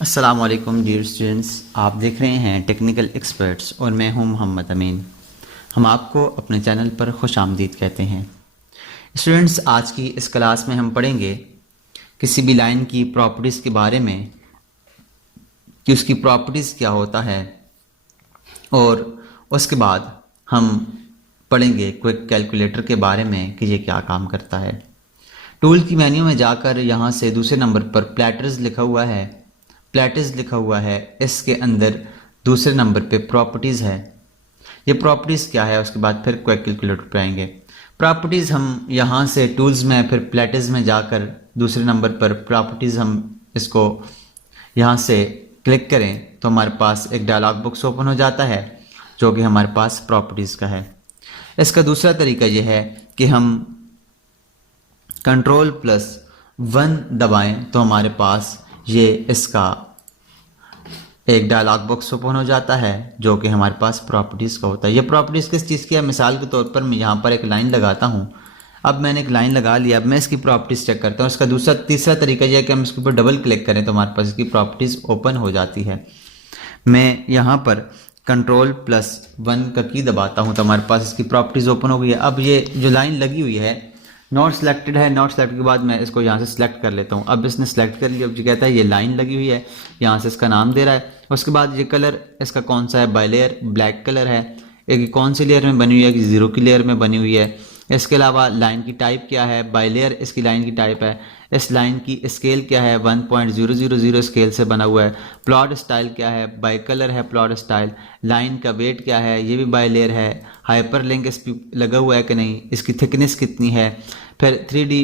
अस्सलाम वालेकुम dear students, आप देख रहे हैं टेक्निकल एक्सपर्ट्स और मैं हूं मोहम्मद अमीन। हम आपको अपने चैनल पर खुश आमदीद कहते हैं। स्टूडेंट्स, आज की इस क्लास में हम पढ़ेंगे किसी भी लाइन की प्रॉपर्टीज़ के बारे में कि उसकी प्रॉपर्टीज़ क्या होता है, और उसके बाद हम पढ़ेंगे क्विक कैलकुलेटर के बारे में कि ये क्या काम करता है। टूल की मेन्यू में जाकर यहाँ से दूसरे नंबर पर प्लेटर्स लिखा हुआ है, प्लेटर्स लिखा हुआ है, इसके अंदर दूसरे नंबर पे प्रॉपर्टीज़ है। ये प्रॉपर्टीज़ क्या है, उसके बाद फिर क्विक कैलकुलेटर पे आएंगे। प्रॉपर्टीज़ हम यहाँ से टूल्स में फिर प्लेटर्स में जाकर दूसरे नंबर पर प्रॉपर्टीज़ हम इसको यहाँ से क्लिक करें तो हमारे पास एक डायलॉग बॉक्स ओपन हो जाता है जो कि हमारे पास प्रॉपर्टीज़ का है। इसका दूसरा तरीका ये है कि हम Ctrl+1 दबाएं तो हमारे पास ये इसका एक डायलॉग बॉक्स ओपन हो जाता है जो कि हमारे पास प्रॉपर्टीज़ का होता है। ये प्रॉपर्टीज़ किस चीज़ की है, मिसाल के तौर पर मैं यहाँ पर एक लाइन लगाता हूँ। अब मैंने एक लाइन लगा लिया, अब मैं इसकी प्रॉपर्टीज़ चेक करता हूँ। इसका तीसरा तरीका यह है कि हम इसके ऊपर डबल क्लिक करें तो हमारे पास इसकी प्रॉपर्टीज़ ओपन हो जाती है। मैं यहाँ पर Ctrl+1 का की दबाता हूँ तो हमारे पास इसकी प्रॉपर्टीज़ ओपन हो गई है। अब ये जो लाइन लगी हुई है नॉट सेलेक्टेड है, नॉट सेलेक्ट के बाद मैं इसको यहाँ से सिलेक्ट कर लेता हूँ। अब इसने सेलेक्ट कर लिया, अब जो कहता है ये लाइन लगी हुई है, यहाँ से इसका नाम दे रहा है। उसके बाद ये कलर इसका कौन सा है, बाय लेयर ब्लैक कलर है। एक कौन सी लेयर में बनी हुई है कि 0 की लेयर में बनी हुई है। इसके अलावा लाइन की टाइप क्या है, बाय लेयर इसकी लाइन की टाइप है। इस लाइन की स्केल क्या है, 1.000 स्केल से बना हुआ है। प्लॉट स्टाइल क्या है, बाय कलर है प्लॉट स्टाइल। लाइन का वेट क्या है, ये भी बाय लेयर है। हाइपर लिंक इस पर लगा हुआ है कि नहीं, इसकी थिकनेस कितनी है। फिर 3D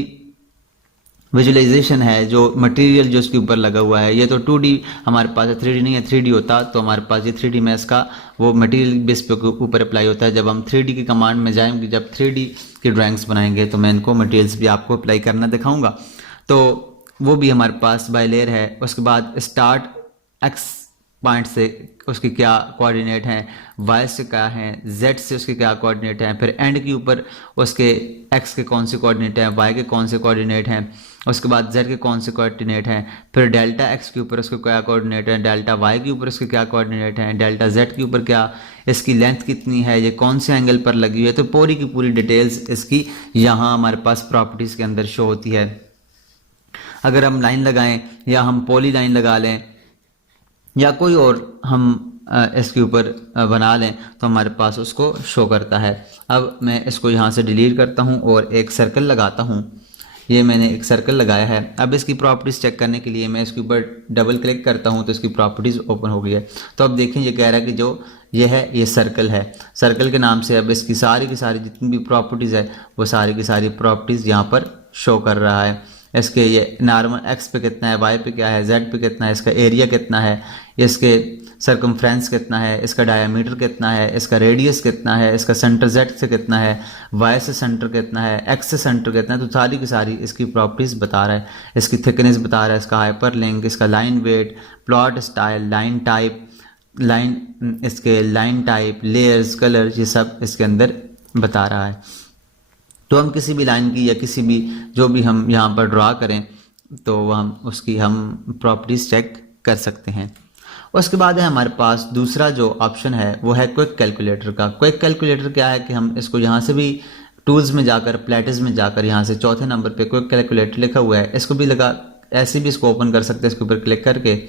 विजुअलाइजेशन है, जो मटेरियल जो इसके ऊपर लगा हुआ है। ये तो 2D हमारे पास है, 3D नहीं है। 3D होता तो हमारे पास ये 3D में इसका वो मटेरियल बेस पे ऊपर अप्लाई होता है। जब हम 3D की कमांड में जाएंगे, जब 3D की ड्राइंग्स बनाएंगे तो मैं इनको मटेरियल्स भी आपको अप्लाई करना दिखाऊंगा, तो वो भी हमारे पास बाय लेयर है। उसके बाद स्टार्ट एक्स पॉइंट से उसके क्या कोऑर्डिनेट हैं, वाई से क्या हैं, जेड से उसके क्या कोऑर्डिनेट हैं। फिर एंड के ऊपर उसके एक्स के कौन से कोऑर्डिनेट हैं, वाई के कौन से कोऑर्डिनेट हैं। उसके बाद जेड के कौन से कोऑर्डिनेट हैं। फिर डेल्टा एक्स के ऊपर उसके क्या कोऑर्डिनेट हैं, डेल्टा वाई के ऊपर उसके क्या कोऑर्डिनेट हैं, डेल्टा जेड के ऊपर क्या, इसकी लेंथ कितनी है, ये कौन से एंगल पर लगी हुई है। तो पूरी की पूरी डिटेल्स इसकी यहाँ हमारे पास प्रॉपर्टीज़ के अंदर शो होती है। अगर हम लाइन लगाएं या हम पॉली लाइन लगा लें या कोई और हम इसके ऊपर बना लें तो हमारे पास उसको शो करता है। अब मैं इसको यहाँ से डिलीट करता हूँ और एक सर्कल लगाता हूँ। ये मैंने एक सर्कल लगाया है। अब इसकी प्रॉपर्टीज़ चेक करने के लिए मैं इसके ऊपर डबल क्लिक करता हूँ तो इसकी प्रॉपर्टीज़ ओपन हो गई है। तो अब देखें, ये कह रहा है कि जो ये है ये सर्कल है। सर्कल के नाम से अब इसकी सारी की सारी जितनी भी प्रॉपर्टीज़ है वो सारी की सारी प्रॉपर्टीज़ यहाँ पर शो कर रहा है। इसके ये नॉर्मल एक्स पे कितना है, वाई पे क्या है, जेड पे कितना है, इसका एरिया कितना है, इसके सर्कमफ्रेंस कितना है, इसका डायमीटर कितना है, इसका रेडियस कितना है, इसका सेंटर जेड से कितना है, वाई से सेंटर कितना है, एक्स से सेंटर कितना है। तो सारी की सारी इसकी प्रॉपर्टीज़ बता रहा है। इसकी थिकनेस बता रहा है, इसका हाइपर लिंक, इसका line weight, plot style, line type, इसके लाइन टाइप, लेयर्स, कलर, ये सब इसके अंदर बता रहा है। तो हम किसी भी लाइन की या किसी भी जो भी हम यहाँ पर ड्रा करें तो हम उसकी हम प्रॉपर्टीज़ चेक कर सकते हैं। उसके बाद है हमारे पास दूसरा जो ऑप्शन है वो है क्विक कैलकुलेटर का। क्विक कैलकुलेटर क्या है कि हम इसको यहाँ से भी टूल्स में जाकर, प्लेटर्स में जाकर, यहाँ से चौथे नंबर पे क्विक कैलकुलेटर लिखा हुआ है, इसको भी लगा ऐसे भी इसको ओपन कर सकते हैं इसके ऊपर क्लिक करके।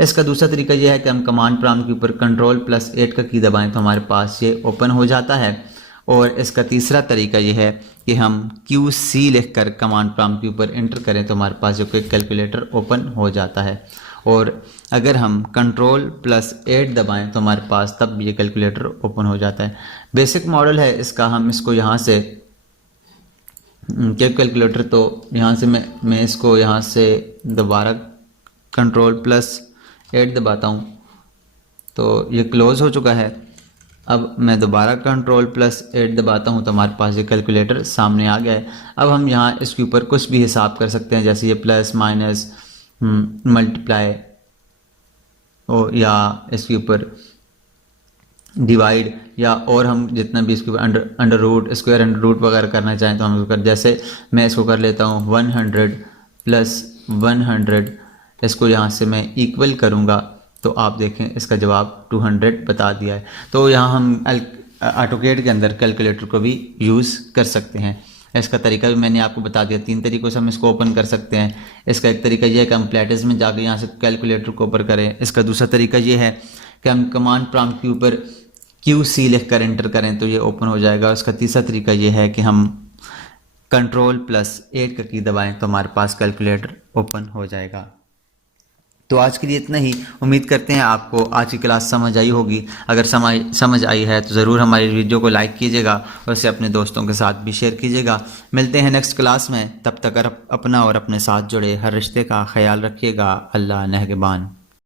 इसका दूसरा तरीका यह है कि हम कमांड प्रॉम्प्ट के ऊपर Ctrl+8 का की दबाएं तो हमारे पास ये ओपन हो जाता है। और इसका तीसरा तरीका यह है कि हम QC लिखकर कमांड प्रॉम्प्ट के ऊपर एंटर करें तो हमारे पास जो क्विक कैलकुलेटर ओपन हो जाता है। और अगर हम Ctrl+8 दबाएं तो हमारे पास तब ये कैलकुलेटर ओपन हो जाता है। बेसिक मॉडल है इसका। हम इसको यहाँ से क्विक कैलकुलेटर, तो यहाँ से मैं इसको यहाँ से दोबारा Ctrl+8 दबाता हूँ तो ये क्लोज़ हो चुका है। अब मैं दोबारा Ctrl+8 दबाता हूँ तो हमारे पास ये कैलकुलेटर सामने आ गया है। अब हम यहाँ इसके ऊपर कुछ भी हिसाब कर सकते हैं, जैसे ये प्लस माइनस मल्टीप्लाई और या इसके ऊपर डिवाइड, या और हम जितना भी इसके ऊपर under root, square under root वगैरह करना चाहें तो हम कर, जैसे मैं इसको कर लेता हूँ 100 + 100 इसको यहाँ से मैं इक्वल करूँगा तो आप देखें इसका जवाब 200 बता दिया है। तो यहाँ हम ऑटोकैड के अंदर कैलकुलेटर को भी यूज़ कर सकते हैं। इसका तरीका भी मैंने आपको बता दिया, 3 तरीक़ों से हम इसको ओपन कर सकते हैं। इसका एक तरीका ये है कि हम प्लेटर्स में जाकर यहाँ से कैलकुलेटर को ओपन करें। इसका दूसरा तरीका ये है कि हम कमांड प्रॉम्प्ट के ऊपर QC लिख कर एंटर करें तो ये ओपन हो जाएगा। उसका तीसरा तरीका ये है कि हम Ctrl+8 का की दबाएं तो हमारे पास कैलकुलेटर ओपन हो जाएगा। तो आज के लिए इतना ही। उम्मीद करते हैं आपको आज की क्लास समझ आई होगी। अगर समझ आई है तो ज़रूर हमारी वीडियो को लाइक कीजिएगा और इसे अपने दोस्तों के साथ भी शेयर कीजिएगा। मिलते हैं नेक्स्ट क्लास में, तब तक अपना और अपने साथ जुड़े हर रिश्ते का ख्याल रखिएगा। अल्लाह नेहगबान।